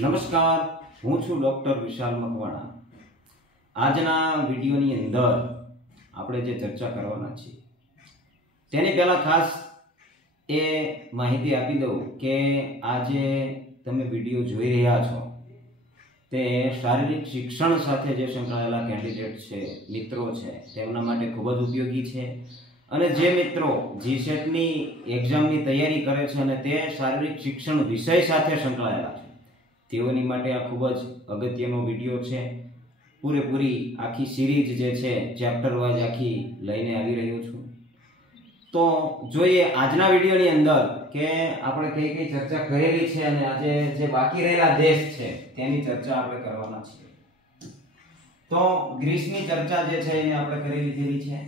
નમસ્કાર, હું છું ડોક્ટર વિશાલ મકવાણા। આજના વિડીયોની અંદર આપણે જે ચર્ચા કરવાના છીએ તેની પહેલા ખાસ એ માહિતી આપી દઉં કે આજે તમે વિડીયો જોઈ રહ્યા છો તે શારીરિક શિક્ષણ સાથે જે સંકળાયેલા કેન્ડિડેટ છે, મિત્રો છે, તેમના માટે ખૂબ જ ઉપયોગી છે। અને જે મિત્રો જીસેટની એક્ઝામની તૈયારી કરે છે અને તે શારીરિક શિક્ષણ વિષય સાથે સંકળાયેલા છે તેઓની માટે આ ખૂબ જ અગત્યનો વિડીયો છે। પૂરેપૂરી આખી સિરીઝ જે છે ચેપ્ટર વાઇઝ આખી લઈને આવી રહ્યો છું। તો જોઈએ આજના વિડીયોની અંદર કે આપણે કઈ કઈ ચર્ચા કરેલી છે અને આજે જે બાકી રહેલા દેશ છે તેની ચર્ચા આપણે કરવાના છીએ। તો ગ્રીસની ચર્ચા જે છે એ આપણે કરી લીધેલી છે,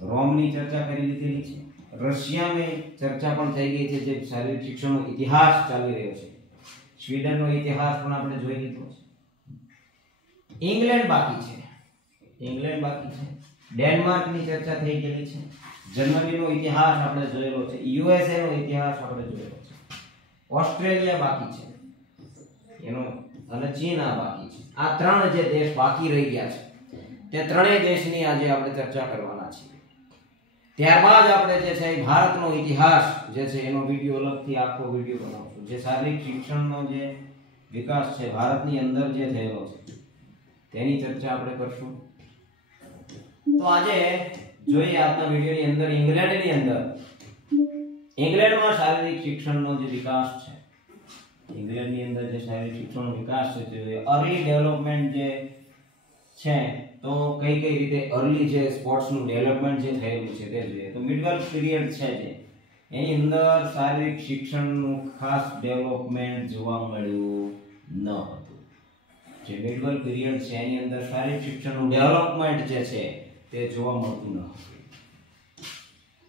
રોમની ચર્ચા કરી લીધેલી છે, રશિયાની ચર્ચા પણ થઈ ગઈ છે જે શારીરિક શિક્ષણનો ઇતિહાસ ચાલી રહ્યો છે, સ્વીડનનો ઇતિહાસ પણ આપણે જોઈ લીધો છે, ઇંગ્લેન્ડ બાકી છે, ડેનમાર્કની ચર્ચા થઈ ગયેલી છે, જર્મનીનો ઇતિહાસ આપણે જોયેલો છે, યુએસએ નો ઇતિહાસ આપણે જોયેલો છે, ઓસ્ટ્રેલિયા બાકી છે એનો અને ચીન બાકી છે। આ ત્રણ જે દેશ બાકી રહી ગયા છે તે ત્રણેય દેશની આજે આપણે ચર્ચા કરવાના છીએ। ત્યારબાદ આપણે જે છે ભારતનો ઇતિહાસ જે છે એનો વિડિયો અલગથી આખો વિડિયો બનાવશું, જે શારીરિક શિક્ષણનો જે વિકાસ છે ભારતની અંદર જે થયેલો છે તેની ચર્ચા આપણે કરશું। તો આજે જોઈએ આજના વિડિયોની અંદર ઇંગ્લેન્ડમાં શારીરિક શિક્ષણનો જે વિકાસ છે, ઇંગ્લેન્ડની અંદર જે શારીરિક શિક્ષણનો વિકાસ છે તે અર્લી ડેવલપમેન્ટ જે છે તો કઈ રીતે અર્લી જે સ્પોર્ટ્સનું ડેવલપમેન્ટ જે થયેલું છે તે જોઈએ। તો મિડલ પીરિયડ છે જે એની અંદર શારીરિક શિક્ષણનું ખાસ ડેવલપમેન્ટ જોવા મળ્યું ન હતું। જે મિડલ પીરિયડ છે એની અંદર શારીરિક શિક્ષણનું ડેવલપમેન્ટ જે છે તે જોવા મળતું ન હતું।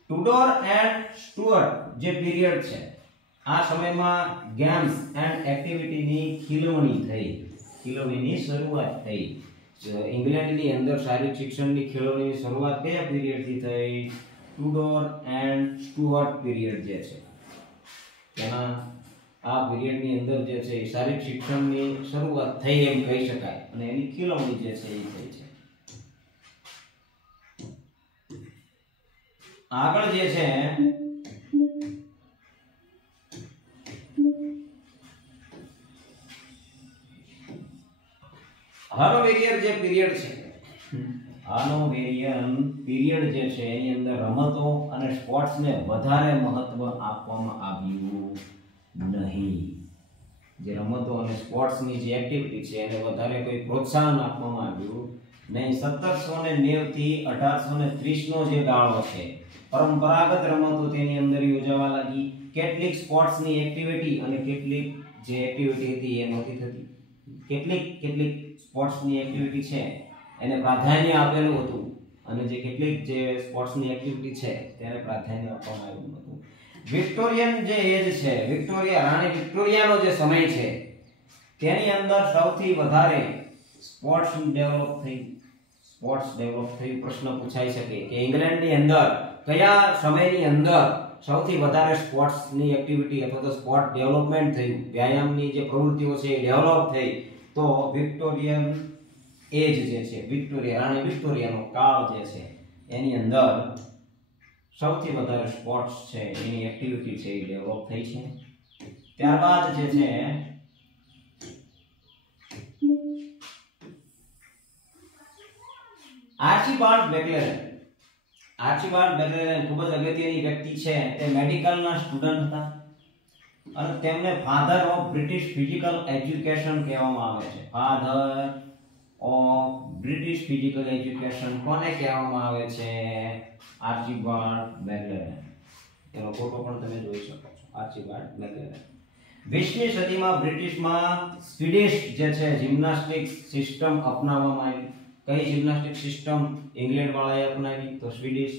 ટુડોર એન્ડ સ્ટુઅર્ટ જે પીરિયડ છે આ સમયમાં ગેમ્સ એન્ડ એક્ટિવિટીની ખીલવણીની શરૂઆત થઈ। ઇંગ્લેન્ડની અંદર શારીરિક શિક્ષણની ખીલવણીની શરૂઆત કયા પીરિયડથી થઈ? ટુડોર એન્ડ સ્ટુઅર્ટ પીરિયડ જે છે તેના આ પીરિયડની અંદર જે છે શારીરિક શિક્ષણની શરૂઆત થઈ એમ કહી શકાય અને એની ખીલવણી જે છે એ થઈ છે। આગળ જે છે હાનોવેરિયન જે પીરિયડ છે, હાનોવેરિયન પીરિયડ જે છે એની અંદર રમતો અને સ્પોર્ટ્સને વધારે મહત્વ આપવામાં આવ્યું નહીં। જે રમતો અને સ્પોર્ટ્સની જે એક્ટિવિટી છે એને વધારે કોઈ પ્રોત્સાહન આપવામાં આવ્યું નહીં। 1790 થી 1830 નો જે ગાળો છે પરંપરાગત રમતો તેની અંદર યોજાવા લાગી। કેટલીક સ્પોર્ટ્સની એક્ટિવિટી અને કેટલીક જે એક્ટિવિટી હતી એ નહોતી થતી। કેટલીક સ્પોર્ટ્સની એક્ટિવિટી છે એને પ્રાધાન્ય આપેલું હતું અને જે કેટલીક જે સ્પોર્ટ્સની એક્ટિવિટી છે તેને પ્રાધાન્ય આપવામાં આવ્યું નહોતું। વિક્ટોરિયન જે એજ છે, રાણી વિક્ટોરિયાનો જે સમય છે તેની અંદર સૌથી વધારે સ્પોર્ટ્સ ડેવલપ થઈ। પ્રશ્ન પૂછાઈ શકે કે ઇંગ્લેન્ડની અંદર કયા સમયની અંદર સૌથી વધારે સ્પોર્ટ્સની એક્ટિવિટી અથવા તો સ્પોર્ટ ડેવલપમેન્ટ થયું, વ્યાયામની જે પ્રવૃત્તિઓ છે એ ડેવલપ થઈ? તો વિક્ટોરિયન એજ જે છે, રાણી વિક્ટોરિયાનો કાળ જે છે એની અંદર સૌથી વધારે સ્પોર્ટ્સ છે એની એક્ટિવિટી છે એ ડેવલપ થઈ છે। ત્યારબાદ જે છે આર્ચીબાલ્ડ બેકલેરેન ખૂબ જ અગત્યની વ્યક્તિ છે। તે મેડિકલના સ્ટુડન્ટ હતા અને તેમને father of British physical education કહેવામાં આવે છે। Father of British physical education કોને કહેવામાં આવે છે? આર્ચીબાલ્ડ બેકલેરેન। એનો ફોટો પણ તમે જોઈ શકો છો, આર્ચીબાલ્ડ બેકલેરેન। 20મી સદીમાં બ્રિટિશમાં સ્વીડિશ જે છે જિમ્નાસ્ટિક સિસ્ટમ અપનાવવામાં આવી। કઈ જિમ્નાસ્ટિક સિસ્ટમ ઇંગ્લેન્ડ વાળાએ અપનાવી? તો સ્વીડિશ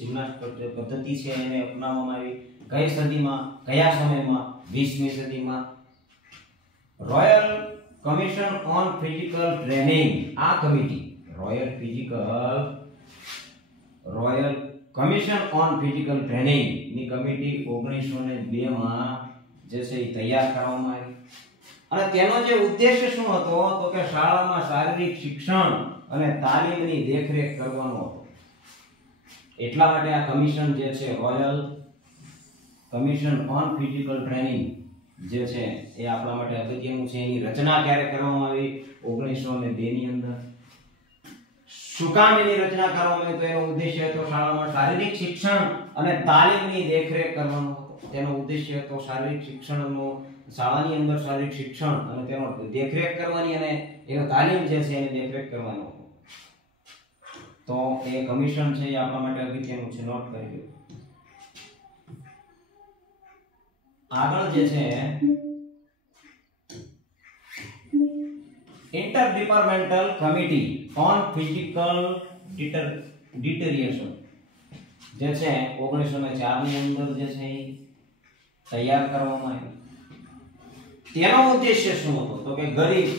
જિમ્નાસ્ટિક પદ્ધતિ છે એને અપનાવવામાં આવી। કઈ સદીમાં, કયા સમયમાં? 20મી સદીમાં। Royal commission on physical training, આ committee royal commission on physical training ની કમિટી 1902 માં જે છે એ તૈયાર કરવામાં આવી। અને તેનો જે ઉદ્દેશ્ય શું હતો તો કે શાળામાં શારીરિક શિક્ષણ અને તાલીમની દેખરેખ કરવાનો હતો. એટલા માટે આ કમિશન જે છે royal commission on physical training જે છે એ આપણા માટે અગત્યનું છે. એની રચના ક્યારે કરવામાં આવી? 1902 ની અંદર. શું કામ એની રચના કરવામાં આવી? તો એનો ઉદ્દેશ્ય હતો શાળામાં શારીરિક શિક્ષણ અને તાલીમની દેખરેખ કરવાનો હતો. તેનો ઉદ્દેશ્ય હતો શારીરિક શિક્ષણનો શાળાની અંદર શારીરિક શિક્ષણ અને તેનો દેખરેખ કરવાની અને એનો તાલીમ જે છે એની દેખરેખ કરવાનો હતો. તો એ કમિશન છે એ આપણા માટે અગત્યનું છે, નોટ કરી લો. આગળ જે છે inter departmental committee on physical deterioration જે છે 1904 ની અંદર જે છે તૈયાર કરવામાં આવી. તેનો ઉદ્દેશ્ય શું હતો તો કે ગરીબ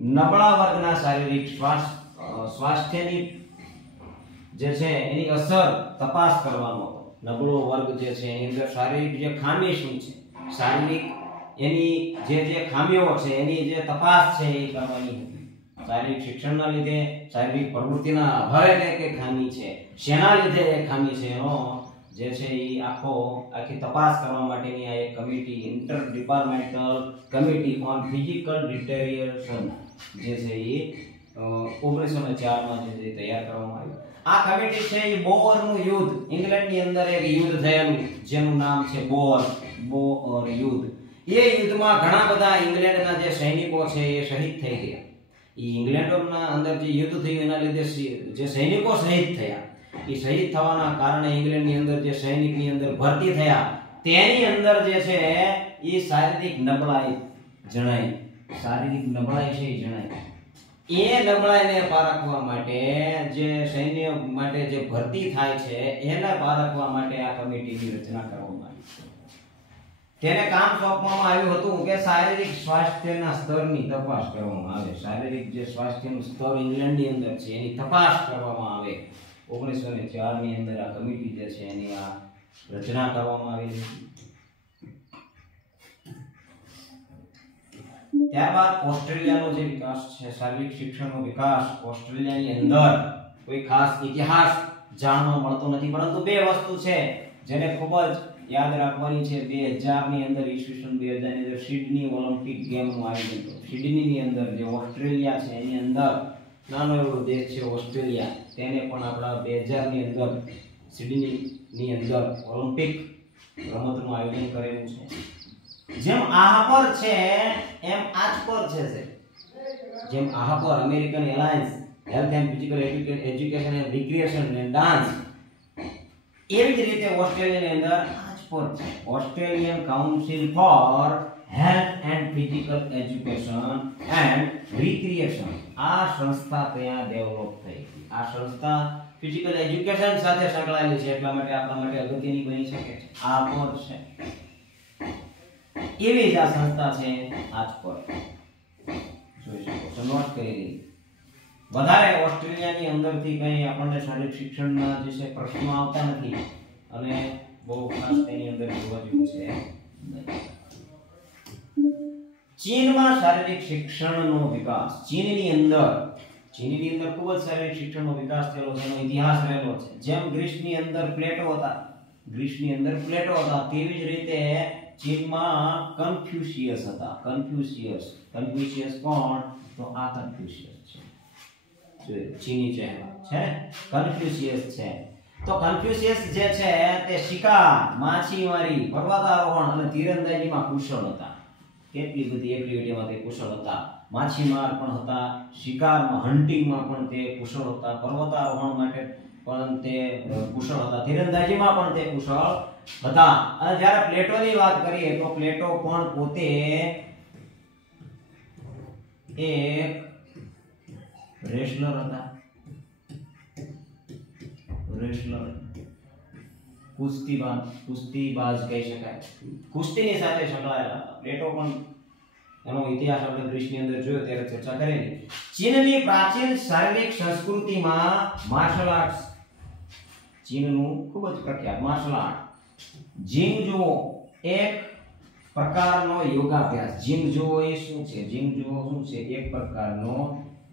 નબળા વર્ગના શારીરિક સ્વાસ્થ્યની જે છે એની અસર તપાસ કરવાનો હતો. નબળો વર્ગ જે છે એની અંદર શારીરિક જે ખામી શું છે, શારીરિક એની જે ખામીઓ છે એની જે તપાસ છે એ કરવાની હતી. શારીરિક શિક્ષણના લીધે શારીરિક પ્રવૃત્તિના અભાવે કઈ ખામી છે, શેના લીધે એ ખામી છે, એનો જે છે એ આખી તપાસ કરવા માટેની આ એક committee inter departmental committee on physical deterioration જે છે એ 1904 માં જે તૈયાર કરવામાં આવી. આ કમિટી છે એ બોરનું યુદ્ધ, ઇંગ્લેન્ડની અંદર એક યુદ્ધ થયેલું જેનું નામ છે બોર યુદ્ધ. એ યુદ્ધમાં ઘણા બધા ઇંગ્લેન્ડના જે સૈનિકો છે એ શહીદ થઈ ગયા. એ ઇંગ્લેન્ડના અંદર જે યુદ્ધ થયું એના લીધે જે સૈનિકો શહીદ થયા, એ શહીદ થવાના કારણે ઇંગ્લેન્ડની અંદર જે સૈનિકની અંદર ભરતી થયા તેની અંદર જે છે એ શારીરિક નબળાઈ જણાય. શારીરિક નબળાઈ છે એ જણાય. એ નબળાઈને પારખવા માટે જે સૈન્ય માટે જે ભરતી થાય છે એને પારખવા માટે આ કમિટીની રચના કરવામાં આવી. તેને કામ સોંપવામાં આવ્યું હતું કે શારીરિક સ્વાસ્થ્યના સ્તરની તપાસ કરવામાં આવે. શારીરિક જે સ્વાસ્થ્યનું સ્તર ઇંગ્લેન્ડની અંદર છે એની તપાસ કરવામાં આવે. 1904 ની અંદર આ કમિટી જે છે એની આ રચના કરવામાં આવી. ત્યારબાદ ઓસ્ટ્રેલિયાનો જે વિકાસ છે, શારીરિક શિક્ષણનો વિકાસ ઓસ્ટ્રેલિયાની અંદર કોઈ ખાસ ઇતિહાસ જાણવા મળતો નથી, પરંતુ બે વસ્તુ છે જેને ખૂબ જ યાદ રાખવાની છે. 2000 ની અંદર ઈસવીસન 2000 ની અંદર સિડની ઓલિમ્પિક ગેમનું આયોજન થયું. સિડનીની અંદર જે ઓસ્ટ્રેલિયા છે એની અંદર નાનો એવો દેશ છે ઓસ્ટ્રેલિયા, તેને પણ આપણા 2000 ની અંદર સિડનીની અંદર ઓલિમ્પિક રમતનું આયોજન કરેલું છે. જેમ આહ પર છે એમ આજ પર છે. જેમ આહ પર American alliance health and physical education and recreation and dance, એવી જ રીતે ઓસ્ટ્રેલિયાની અંદર આજ પર છે Australian council for health and physical education and recreation. આ સંસ્થા ત્યાં ડેવલપ થઈ. આ સંસ્થા ફિઝિકલ એજ્યુકેશન સાથે સંકળાયેલી છે, એટલા માટે આપણા માટે અગત્યની બની શકે છે. આ પર છે એવી જ આ સંસ્થા છે આજ પર જોઈ શકો છો, નોટ કરી દઈએ. વધારે ઓસ્ટ્રેલિયાની અંદરથી કંઈ આપણને શારીરિક શિક્ષણના જે છે પ્રશ્નો આવતા નથી અને બહુ ખાસ તેની અંદર જોવા જેવું છે. ચીનમાં શારીરિક શિક્ષણનો વિકાસ. ચીનની અંદર ખૂબ જ શારીરિક શિક્ષણનો વિકાસ થયેલો છે, એનો ઇતિહાસ રહેલો છે. જેમ ગ્રીસની અંદર પ્લેટો હતા તેવી જ રીતે ચીનમાં કન્ફ્યુશિયસ હતા. કન્ફ્યુશિયસ કોણ? તો આ કન્ફ્યુશિયસ છે, ચીની ચહેરા છે, કન્ફ્યુશિયસ છે. તો કન્ફ્યુશિયસ જે છે તે શિકાર, માછીમારી, પર્વતારોહણ અને તીરંદાજીમાં કુશળ હતા. કેટલી બધી એક્ટિવિટીમાં તે કુશળ હતા. માછીમાર પણ હતા, શિકારમાં હન્ટિંગમાં પણ તે કુશળ હતા, પર્વતારોહણ માટે પણ તે કુશળ હતા, તીરંદાજીમાં પણ તે કુશળ હતા. અને જ્યારે પ્લેટોની વાત કરીએ તો પ્લેટો પણ પોતે એક રેસલર હતા. કુસ્તીબાજ કહી શકાય. કુસ્તીની સાથે સંકળાયેલા હતા. પ્લેટો પણ એનો ઇતિહાસ આપણે ગ્રીસની અંદર જોયો ત્યારે ચર્ચા કરેલી. ચીનની પ્રાચીન શારીરિક સંસ્કૃતિમાં માર્શલ આર્ટ્સ, ચીનનું ખૂબ જ પ્રખ્યાત માર્શલ આર્ટ જિંગ જુઓ એક પ્રકારનો યોગાભ્યાસ. જીમ જુઓ એ શું છે? જીમ જુઓ શું છે? એક પ્રકારનો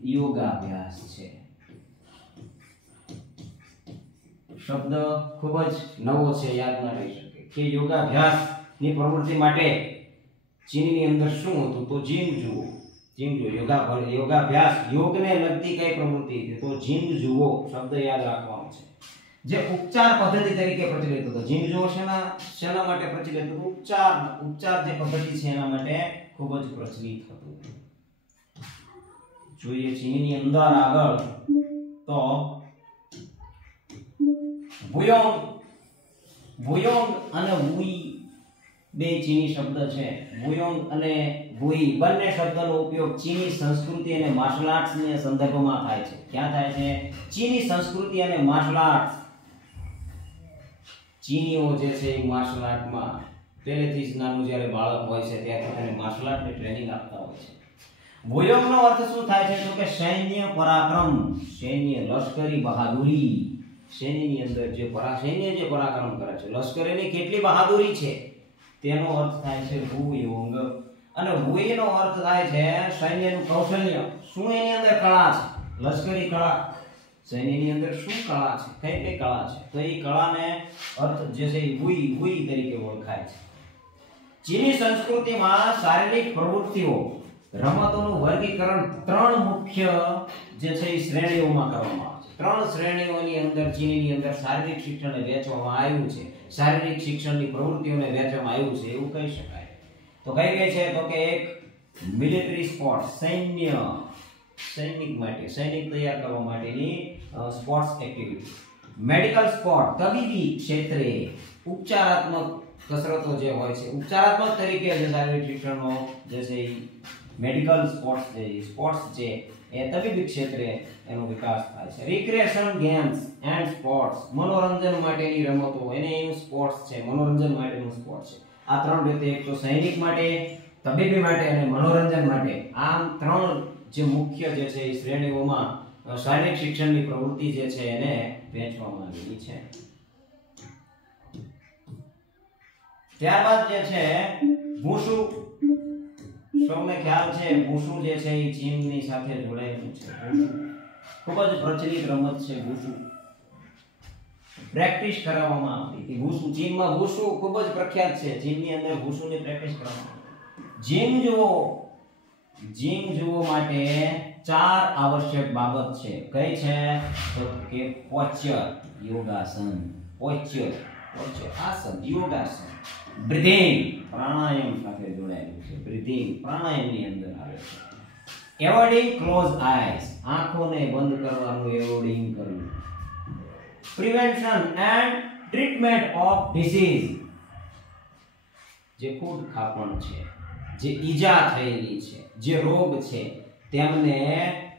યોગાભ્યાસ છે. શબ્દ ખૂબ જ નવો છે, યાદ ના રહી શકે કે યોગાભ્યાસ ની પ્રવૃત્તિ માટે ચીનની અંદર શું હતું? તો જીમ જુઓ. જીમ જુઓ યોગાભ્યાસ, યોગને લગતી કઈ પ્રવૃત્તિ છે? તો જીમ જુઓ શબ્દ યાદ રાખવાનો છે. જે ઉપચાર પદ્ધતિ તરીકે પ્રચલિત હતો. જીમ જુઓ શેના માટે પ્રચલિત હતું? ઉપચાર જે પદ્ધતિ છે એના માટે ખૂબ જ પ્રચલિત હતું. જોઈએ ચીનની અંદર આગળ તો વુયોંગ અને વુઈ બે ચીની શબ્દ છે. વુયોંગ અને વુઈ બંને શબ્દનો ઉપયોગ ચીની સંસ્કૃતિ અને માર્શલ આર્ટ્સના સંદર્ભમાં થાય છે. ક્યાં થાય છે? ચીની સંસ્કૃતિ અને માર્શલ આર્ટ્સ. ચીનીઓ જે છે એ માર્શલ આર્ટમાં પહેલેથી જ નાનું જ્યારે બાળક હોય છે ત્યારથી તેને માર્શલ આર્ટની ટ્રેનિંગ આપતા હોય છે. વુયોંગનો અર્થ શું થાય છે? તો કે સૈન્ય પરાક્રમ, સૈન્ય લશ્કરી બહાદુરી. સૈન્યની અંદર સૈન્ય જે પરાક્રમ કરે છે, લશ્કરીની કેટલી બહાદુરી છે તેનો અર્થ થાય છે વુયોંગ. અને વુઈનો અર્થ થાય છે સૈન્યનું કૌશલ્ય. શું એની અંદર કળા છે? લશ્કરી કળા. સૈન્યની અંદર શું કળા છે? કઈ કળા છે? તો એ કળાને અર્થ જે છે વુઈ તરીકે ઓળખાય છે. ચીની સંસ્કૃતિમાં શારીરિક પ્રવૃત્તિઓ, રમતોનું વર્ગીકરણ ત્રણ મુખ્ય જે છે એ શ્રેણીઓમાં કરવામાં આવે છે. ત્રણ શ્રેણીઓની અંદર ચીનની અંદર શારીરિક શિક્ષણને વહેંચવામાં આવ્યું છે. શારીરિક શિક્ષણની પ્રવૃત્તિઓને વહેંચવામાં આવ્યું છે એવું કહી શકાય. તો કઈ છે? તો કે એક મિલિટરી સ્પોર્ટ, સૈનિક તૈયાર કરવા માટેની સ્પોર્ટ્સ એક્ટિવિટી. મેડિકલ સ્પોર્ટ, તબીબી ક્ષેત્રે ઉપચારાત્મક કસરતો જે હોય છે, ઉપચારાત્મક તરીકે જે શારીરિક શિક્ષણનો જે છે મેડિકલ સ્પોર્ટ્સ છે એ તબીબી ક્ષેત્રે એનો વિકાસ થાય છે. રિક્રિએશન ગેમ્સ એન્ડ સ્પોર્ટ્સ, મનોરંજન માટેની રમતો, એનું સ્પોર્ટ્સ છે, મનોરંજન માટેનું સ્પોર્ટ છે. આ ત્રણ રીતે, એક તો સૈનિક માટે, તબીબી માટે અને મનોરંજન માટે, આ ત્રણ જે મુખ્ય જે છે એ શ્રેણીઓમાં શારીરિક શિક્ષણની પ્રવૃત્તિ જે છે એને વહેંચવામાં આવેલી છે. ત્યારબાદ જે છે વુશુ. સૌને ખ્યાલ છે વુશુ જે છે એ ચીનની સાથે જોડાયેલું છે. ખૂબ જ પ્રચલિત રમત છે વુશુ. પ્રેક્ટિસ કરાવવામાં આવતી હતી વુશુ. ચીનમાં વુશુ ખૂબ જ પ્રખ્યાત છે. ચીનની અંદર વુશુની પ્રેક્ટિસ કરવામાં આવે. જીમ જુઓ માટે 4 આવશ્યક બાબત છે. કઈ છે? તો કે પોસ્ચર, યોગાસન, આસન, યોગાસન. બ્રીથિંગ, પ્રાણાયામ સાથે જોડાયેલું છે. બ્રીથિંગ પ્રાણાયામની અંદર આવે છે. એવોઇડિંગ ક્લોઝ આઈઝ, આંખોને બંધ કરવાનું એવોઇડિંગ કરવું. Prevention and treatment of disease, જે ખૂટ ખાપણ છે, જે ઈજા થયેલી છે, જે રોગ છે તેમને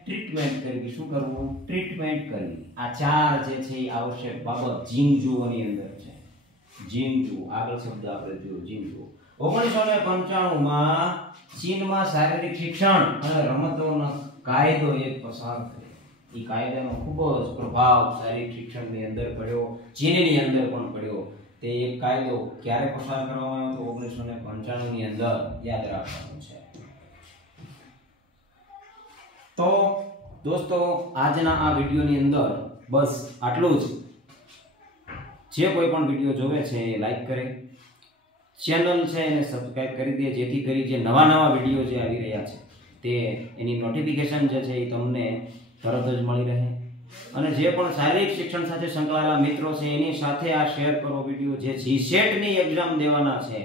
ટ્રીટમેન્ટ કરવી. શું કરવું? ટ્રીટમેન્ટ કરવી. આ 4 જે છે એ આવશ્યક બાબત જીમ જુઓની અંદર છે. જીમ જુઓ આગળ શબ્દ આપણે જોયો જીમ જુઓ. 1995 માં ચીનમાં શારીરિક શિક્ષણ અને રમતોનો કાયદો એક પસાર થયો. એ કાયદાનો ખૂબ જ પ્રભાવ શારીરિક શિક્ષણની અંદર પડ્યો, ચીનની અંદર પણ પડ્યો. તે એક કાયદો ક્યારે પસાર કરવામાં આવ્યો? તો 1995 ની અંદર યાદ રાખવાનું છે. તો દોસ્તો આજના આ વિડિયોની અંદર બસ આટલું જ. જે કોઈ પણ વિડિયો જોવે છે એ લાઈક કરે, ચેનલ છે એને સબસ્ક્રાઇબ કરી દે, જેથી કરી જે નવા વિડિયો જે આવી રહ્યા છે તે એની નોટિફિકેશન જે છે એ તમને તરત જ મળી રહે. અને જે પણ શારીરિક શિક્ષણ સાથે સંકળાયેલા મિત્રો છે એની સાથે આ શેર કરો વિડિયો. જે જીસેટ ની એક્ઝામ દેવાના છે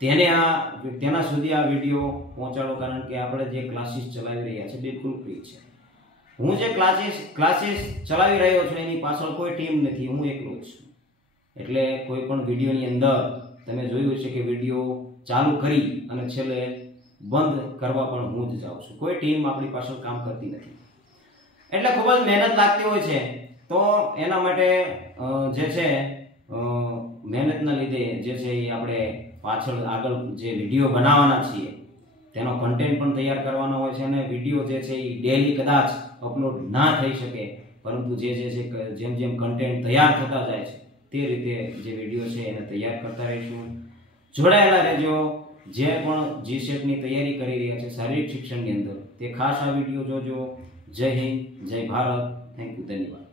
તેના સુધી આ વિડિયો પહોંચાડો, કારણ કે આપણે જે ક્લાસીસ ચલાવી રહ્યા છે બિલકુલ ફ્રી છે. હું જે ક્લાસીસ ચલાવી રહ્યો છું એની પાછળ કોઈ ટીમ નથી, હું એકલો જ છું. એટલે કોઈ પણ વિડિયોની અંદર તમે જોયું છે કે વિડિયો ચાલુ કરી અને છેલ્લે બંધ કરવા પણ હું જ જાઉં છું. કોઈ ટીમ આપણી પાછળ કામ કરતી નથી. એટલે ખૂબ જ મહેનત લાગતી હોય છે. તો એના માટે જે છે મહેનતના લીધે જે છે એ આપણે પાછળ આગળ જે વિડિયો બનાવવાના છીએ તેનો કન્ટેન્ટ પણ તૈયાર કરવાનો હોય છે. અને વિડિયો જે છે એ ડેલી કદાચ અપલોડ ના થઈ શકે, પરંતુ જે છે જેમ કન્ટેન્ટ તૈયાર થતા જાય છે તે રીતે જે વિડિયો છે એને તૈયાર કરતા રહીશું. જોડાયેલા રહેજો. જે પણ જીસેટની તૈયારી કરી રહ્યા છે શારીરિક શિક્ષણની અંદર તે ખાસ આ વિડીયો જોજો. જય હિન્દ, જય ભારત. થેન્ક યુ, ધન્યવાદ.